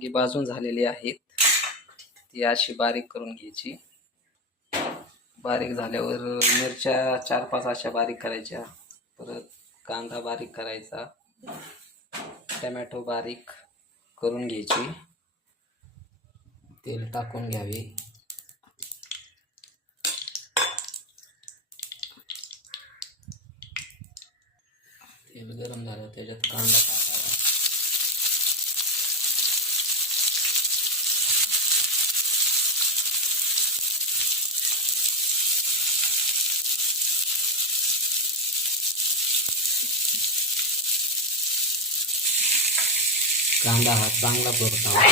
वांगी भाजून झालेली आहेत, ती अशी बारीक करून घ्यायची. बारीक झाल्यावर मिरच्या 4-5 अशा बारीक करायच्या. परत कांदा बारीक करायचा, टमॅटो बारीक करून घ्यायची, तेल टाकून घ्यावे. तेल गरम झालं त्याच्यात कांदा टाकावा. कांदा हा चांगला परतावा.